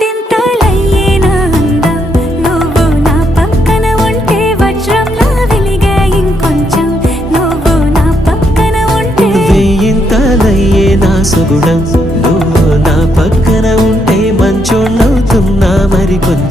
వందింతలయ్యేనా అందం నువ్వు నా పక్కన ఉంటే వజ్రంలా వెలిగే ఇంకొంచెం నువ్వు నా పక్కన ఉంటే వేయింతలయ్యేనా సుగుణం నువ్వు నా పక్కన ఉంటే మంచోళ్ళవుతున్నా మరి కొంచెం